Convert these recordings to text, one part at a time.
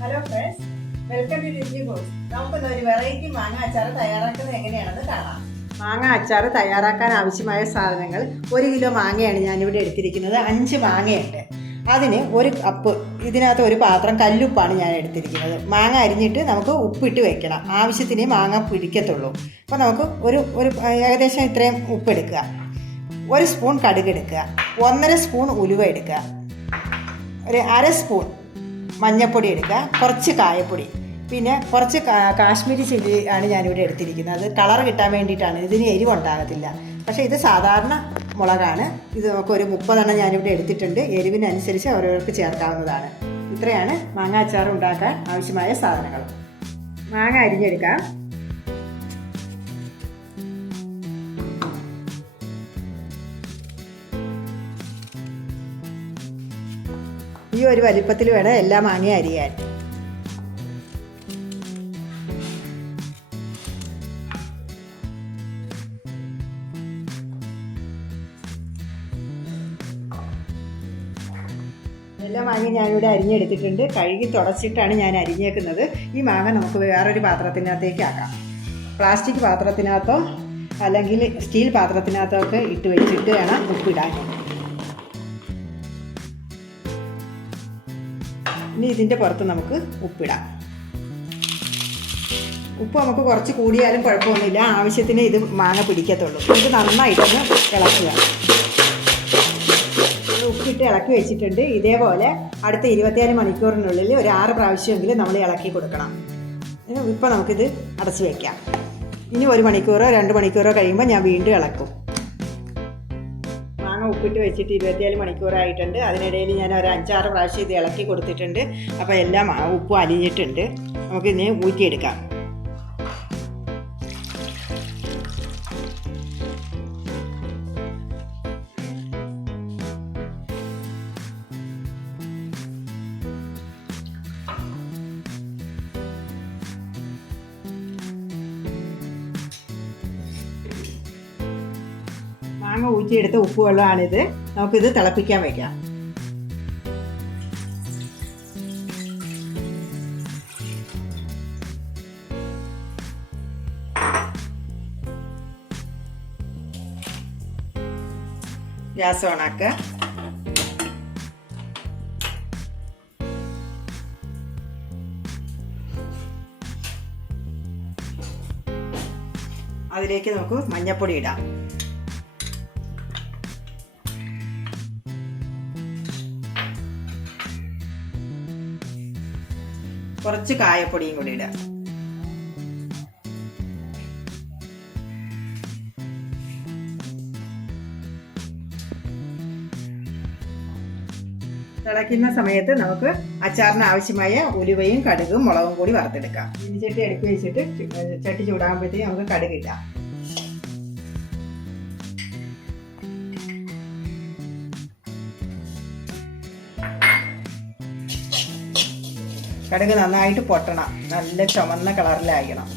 Hello friends, welcome to രുചി box. നമുക്കൊന്ന് ഒരു വെറൈറ്റി മാങ്ങ അച്ചാർ തയ്യാറാക്കുന്നത് എങ്ങനെയാണെന്ന് കാണാം. മാങ്ങ അച്ചാർ തയ്യാറാക്കാൻ ആവശ്യമായ സാധനങ്ങൾ: 1 കിലോ മാങ്ങയാണ് ഞാനിവിടെ എടുത്തിരിക്കുന്നത്. 5 മാങ്ങയുണ്ട്. അതിന് 1 കപ്പ്, ഇതിനകത്ത് ഒരു പാത്രം കല്ലുപ്പാണ് ഞാൻ എടുത്തിരിക്കുന്നത്. മാങ്ങ അരിഞ്ഞിട്ട് നമുക്ക് ഉപ്പിട്ട് വെക്കണം. ആവശ്യത്തിന് മാങ്ങ പിടിക്കത്തുള്ളൂ. അപ്പോൾ നമുക്ക് ഒരു ഏകദേശം ഇത്രയും ഉപ്പെടുക്കുക. 1 സ്പൂൺ കടുക് എടുക്കുക. 1.5 സ്പൂൺ ഉലുവ എടുക്കുക. ഒരു 1/2 സ്പൂൺ മഞ്ഞൾപ്പൊടി എടുക്കുക. കുറച്ച് കായപ്പൊടി, പിന്നെ കുറച്ച് കാശ്മീരി ചില്ലി ആണ് ഞാനിവിടെ എടുത്തിരിക്കുന്നത്. അത് കളർ കിട്ടാൻ വേണ്ടിയിട്ടാണ്. ഇതിന് എരിവുണ്ടാകത്തില്ല. പക്ഷേ ഇത് സാധാരണ മുളകാണ്. ഇത് നമുക്കൊരു 30 എണ്ണം ഞാനിവിടെ എടുത്തിട്ടുണ്ട്. എരിവിനനുസരിച്ച് ഓരോരുത്തർക്ക് ചേർക്കാവുന്നതാണ്. ഇത്രയാണ് മാങ്ങ അച്ചാർ ഉണ്ടാക്കാൻ ആവശ്യമായ സാധനങ്ങൾ. മാങ്ങ അരിഞ്ഞെടുക്കാം. ഈ ഒരു വലിപ്പത്തിൽ വേണം എല്ലാ മാങ്ങയും അരിയാൻ. എല്ലാ മാങ്ങയും ഞാനിവിടെ അരിഞ്ഞെടുത്തിട്ടുണ്ട്. കഴുകി തുടച്ചിട്ടാണ് ഞാൻ അരിഞ്ഞേക്കുന്നത്. ഈ മാങ്ങ നമുക്ക് വേറൊരു പാത്രത്തിനകത്തേക്ക് ആക്കാം. പ്ലാസ്റ്റിക് പാത്രത്തിനകത്തോ അല്ലെങ്കിൽ സ്റ്റീൽ പാത്രത്തിനകത്തോ ഒക്കെ ഇട്ട് വെച്ചിട്ട് വേണം ഉപ്പിടാൻ. ഇനി ഇതിൻ്റെ പുറത്ത് നമുക്ക് ഉപ്പിടാം. ഉപ്പ് നമുക്ക് കുറച്ച് കൂടിയാലും കുഴപ്പമൊന്നുമില്ല. ആവശ്യത്തിന് ഇത് മാങ്ങ പിടിക്കത്തുള്ളൂ. ഇത് നന്നായിട്ടൊന്ന് ഇളക്കുക. ഉപ്പിട്ട് ഇളക്കി വെച്ചിട്ടുണ്ട്. ഇതേപോലെ അടുത്ത 24 മണിക്കൂറിനുള്ളിൽ ഒരു 6 പ്രാവശ്യമെങ്കിലും നമ്മൾ ഇളക്കി കൊടുക്കണം. ഇപ്പോൾ നമുക്കിത് അടച്ചു വയ്ക്കാം. ഇനി 1 മണിക്കൂറോ 2 മണിക്കൂറോ കഴിയുമ്പോൾ ഞാൻ വീണ്ടും ഇളക്കും. മാങ്ങ ഉപ്പിട്ട് വെച്ചിട്ട് 24 മണിക്കൂറായിട്ടുണ്ട്. അതിനിടയിൽ ഞാൻ ഒരു 5-6 പ്രാവശ്യം ഇത് ഇളക്കി കൊടുത്തിട്ടുണ്ട്. അപ്പോൾ എല്ലാം ഉപ്പ് അലിഞ്ഞിട്ടുണ്ട്. നമുക്കിതിനെ ഊറ്റിയെടുക്കാം. മാങ്ങ ഊറ്റിയെടുത്ത ഉപ്പ് വെള്ളമാണിത്. നമുക്കിത് തിളപ്പിക്കാൻ വയ്ക്കാം. ഗ്യാസ് ഓണാക്കുക. അതിലേക്ക് നമുക്ക് മഞ്ഞൾപ്പൊടി ഇടാം. കുറച്ച് കായപ്പൊടിയും കൂടി ഇടാം. തിളയ്ക്കുന്ന സമയത്ത് നമുക്ക് അച്ചാറിന് ആവശ്യമായ ഉലുവയും കടുകും മുളകും കൂടി വറുത്തെടുക്കാം. ഇനിച്ചട്ടി അടുക്കി വെച്ചിട്ട് ചട്ടി ചൂടാകുമ്പോഴത്തേക്ക് നമുക്ക് കടുക് ഇടാം. കടുക് നന്നായിട്ട് പൊട്ടണം. നല്ല ചുമന്ന കളറിലായിരിക്കണം.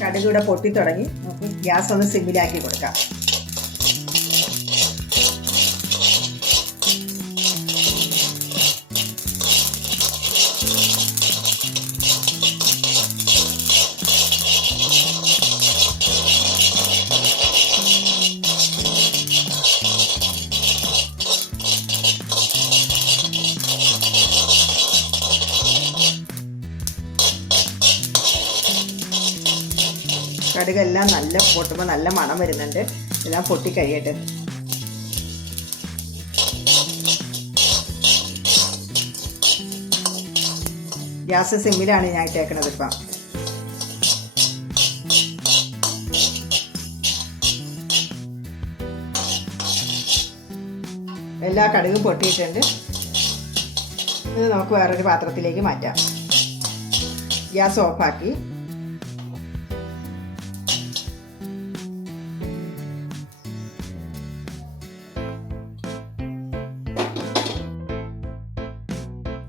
കടുക് ഇവിടെ പൊട്ടി തുടങ്ങി. നമുക്ക് ഗ്യാസ് ഒന്ന് സിമ്മിലാക്കി കൊടുക്കാം. കടുകെല്ലാം നല്ല പൊട്ടുമ്പോൾ നല്ല മണം വരുന്നുണ്ട്. എല്ലാം പൊട്ടി കഴിയട്ടെ. ഗ്യാസ് സിമ്മിലാണ് ഞാൻ ഇട്ടേക്കണത്. ഇപ്പം എല്ലാ കടുകും പൊട്ടിയിട്ടുണ്ട്. ഇത് നമുക്ക് വേറൊരു പാത്രത്തിലേക്ക് മാറ്റാം. ഗ്യാസ് ഓഫാക്കി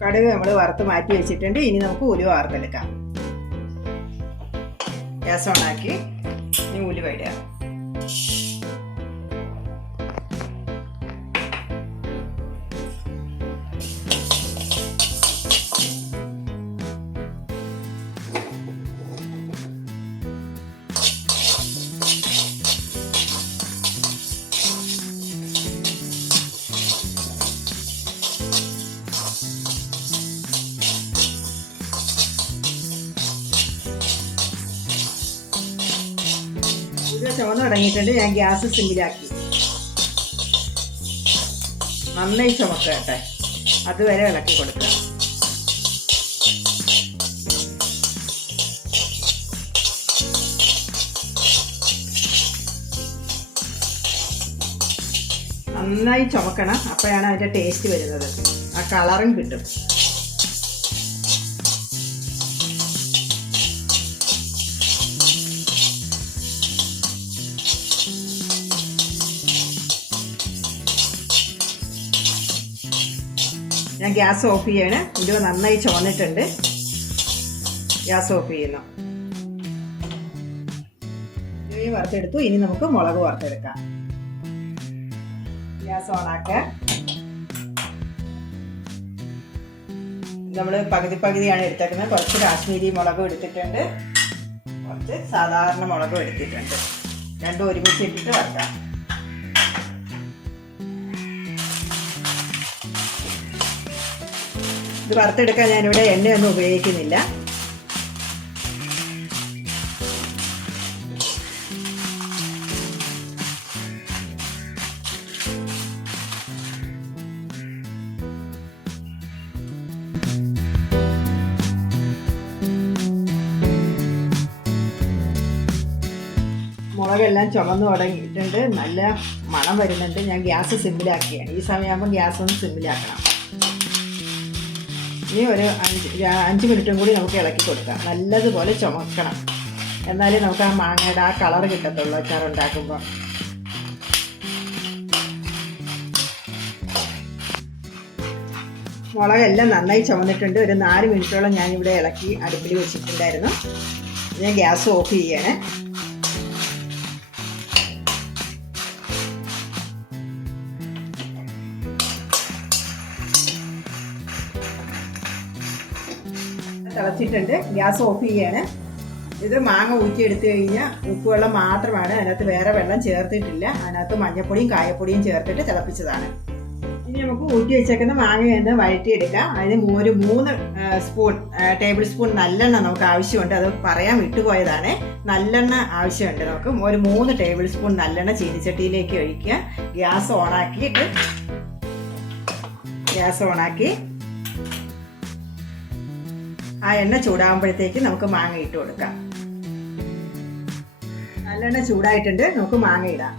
കടുക് നമ്മൾ വറുത്ത് മാറ്റി വെച്ചിട്ടുണ്ട്. ഇനി നമുക്ക് ഉലുവ വറുത്തെടുക്കാം. ഗ്യാസ് ഓണാക്കി ഇനി ഉലുവ ഇടുക. ചുവന്ന് തുടങ്ങിയിട്ടുണ്ട്. ഞാൻ ഗ്യാസ് സിമ്മിലാക്കി. നന്നായി ചുമക്കട്ടെ, അതുവരെ ഇളക്കി കൊടുക്കുക. നന്നായി ചുമക്കണം, അപ്പോഴാണ് അതിൻ്റെ ടേസ്റ്റ് വരുന്നത്. ആ കളറും കിട്ടും. ഞാൻ ഗ്യാസ് ഓഫ് ചെയ്യാണ്. ഇത് നന്നായി ചുവന്നിട്ടുണ്ട്. ഗ്യാസ് ഓഫ് ചെയ്യുന്നു. വറുത്തെടുത്തു. ഇനി നമുക്ക് മുളക് വറുത്തെടുക്കാം. ഗ്യാസ് ഓണാക്കാം. നമ്മൾ പകുതിയാണ് എടുത്തേക്കുന്നത്. കുറച്ച് കാശ്മീരി മുളകും എടുത്തിട്ടുണ്ട്, കുറച്ച് സാധാരണ മുളകും എടുത്തിട്ടുണ്ട്. രണ്ടും ഒരുമിച്ച് ഇട്ടിട്ട് വറുക്കാം. ഇത് വറുത്തെടുക്കാൻ ഞാനിവിടെ എണ്ണയൊന്നും ഉപയോഗിക്കുന്നില്ല. മുളകെല്ലാം ചുമന്ന് തുടങ്ങിയിട്ടുണ്ട്. നല്ല മണം വരുന്നുണ്ട്. ഞാൻ ഗ്യാസ് സിമ്മിലാക്കിയാണ്. ഈ സമയമാകുമ്പോൾ ഗ്യാസ് ഒന്ന് സിമ്മിലാക്കണം. ഇനി ഒരു 5 മിനിറ്റും കൂടി നമുക്ക് ഇളക്കി കൊടുക്കാം. നല്ലതുപോലെ ചുമക്കണം, എന്നാലേ നമുക്ക് ആ മാങ്ങയുടെ ആ കളർ കിട്ടത്തുള്ളൂ അച്ചാർ ഉണ്ടാക്കുമ്പോൾ. മുളകെല്ലാം നന്നായി ചുമന്നിട്ടുണ്ട്. ഒരു 4 മിനിറ്റോളം ഞാനിവിടെ ഇളക്കി അടുപ്പിൽ വെച്ചിട്ടുണ്ടായിരുന്നു. ഞാൻ ഗ്യാസ് ഓഫ് ചെയ്യണേ. തിളച്ചിട്ടുണ്ട്. ഗ്യാസ് ഓഫ് ചെയ്യാണ്. ഇത് മാങ്ങ ഊറ്റിയെടുത്തു കഴിഞ്ഞാൽ ഉപ്പുവെള്ളം മാത്രമാണ്, അതിനകത്ത് വേറെ വെള്ളം ചേർത്തിട്ടില്ല. അതിനകത്ത് മഞ്ഞൾപ്പൊടിയും കായപ്പൊടിയും ചേർത്തിട്ട് തിളപ്പിച്ചതാണ്. ഇനി നമുക്ക് ഊറ്റി വെച്ചേക്കുന്ന മാങ്ങയൊന്ന് വഴറ്റിയെടുക്കാം. അതിന് ഒരു 3 ടേബിൾ സ്പൂൺ നല്ലെണ്ണ നമുക്ക് ആവശ്യമുണ്ട്. അത് പറയാൻ വിട്ടുപോയതാണ്. നല്ലെണ്ണ ആവശ്യമുണ്ട് നമുക്ക്. ഒരു 3 ടേബിൾ സ്പൂൺ നല്ലെണ്ണ ചീനിച്ചട്ടിയിലേക്ക് ഒഴിക്കുക. ഗ്യാസ് ഓണാക്കി ആ എണ്ണ ചൂടാകുമ്പോഴത്തേക്ക് നമുക്ക് മാങ്ങ ഇട്ട് കൊടുക്കാം. നല്ലെണ്ണ ചൂടായിട്ടുണ്ട്. നമുക്ക് മാങ്ങ ഇടാം.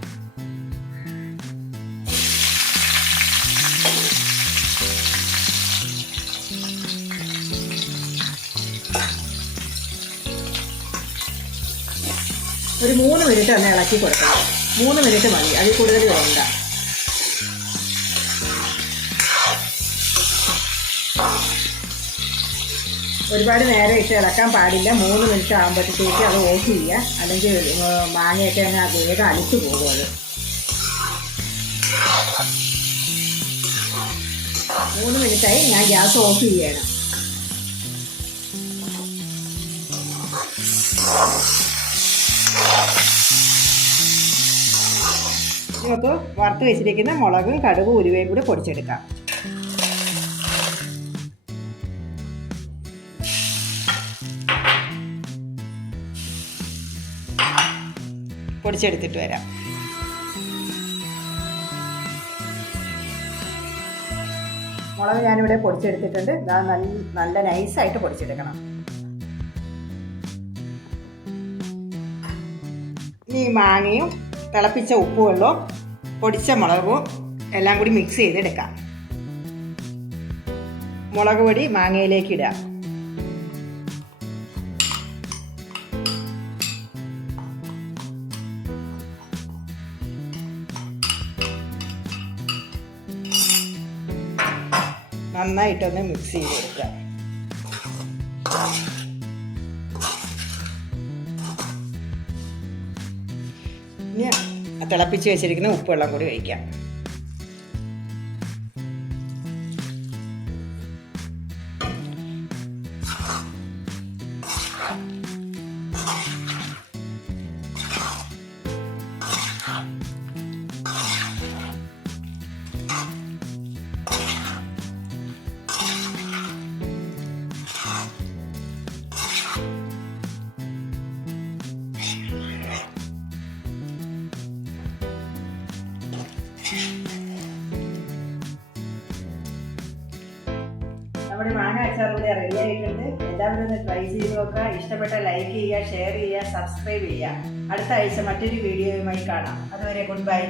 ഒരു 3 മിനിറ്റ് ഒന്ന് ഇളക്കി കൊടുക്കണം. 3 മിനിറ്റ് മതി, അതിൽ കൂടുതൽ വേണ്ട. ഒരുപാട് നേരം ഇട്ട് ഇളക്കാൻ പാടില്ല. 3 മിനിറ്റ് ആകുമ്പോഴത്തേക്ക് അത് ഓഫ് ചെയ്യുക, അല്ലെങ്കിൽ മാങ്ങയൊക്കെ അങ്ങ് വേഗം അലിച്ചു പോകും. അത് 3 മിനിറ്റായി. ഞാൻ ഗ്യാസ് ഓഫ് ചെയ്യണം. നമുക്ക് വറുത്ത് വെച്ചിരിക്കുന്ന മുളകും കടുകും ഉലുവയും കൂടി പൊടിച്ചെടുക്കാം. പൊടിച്ചെടുത്തിട്ട് വരാം. മുളക് ഞാനിവിടെ പൊടിച്ചെടുത്തിട്ടുണ്ട്. നല്ല നൈസായിട്ട് പൊടിച്ചെടുക്കണം. ഇനി മാങ്ങയും തിളപ്പിച്ച ഉപ്പുവെള്ളവും പൊടിച്ച മുളകും എല്ലാം കൂടി മിക്സ് ചെയ്തെടുക്കാം. മുളക് പൊടി മാങ്ങയിലേക്ക് ഇടുക. നന്നായിട്ടൊന്ന് മിക്സ് ചെയ്ത് കൊടുക്കുക. ഇനി തിളപ്പിച്ച് വെച്ചിരിക്കുന്ന ഉപ്പുവെള്ളം കൂടി ഒഴിക്കാം. നമ്മുടെ മാങ്ങ അച്ചാർ ഇവിടെ റെഡി ആയിട്ടുണ്ട്. എല്ലാവരും ഒന്ന് ട്രൈ ചെയ്ത് നോക്കുക. ഇഷ്ടപ്പെട്ട ലൈക്ക് ചെയ്യുക, ഷെയർ ചെയ്യുക, സബ്സ്ക്രൈബ് ചെയ്യുക. അടുത്ത ആഴ്ച മറ്റൊരു വീഡിയോയുമായി കാണാം. അതുവരെ ഗുഡ് ബൈ.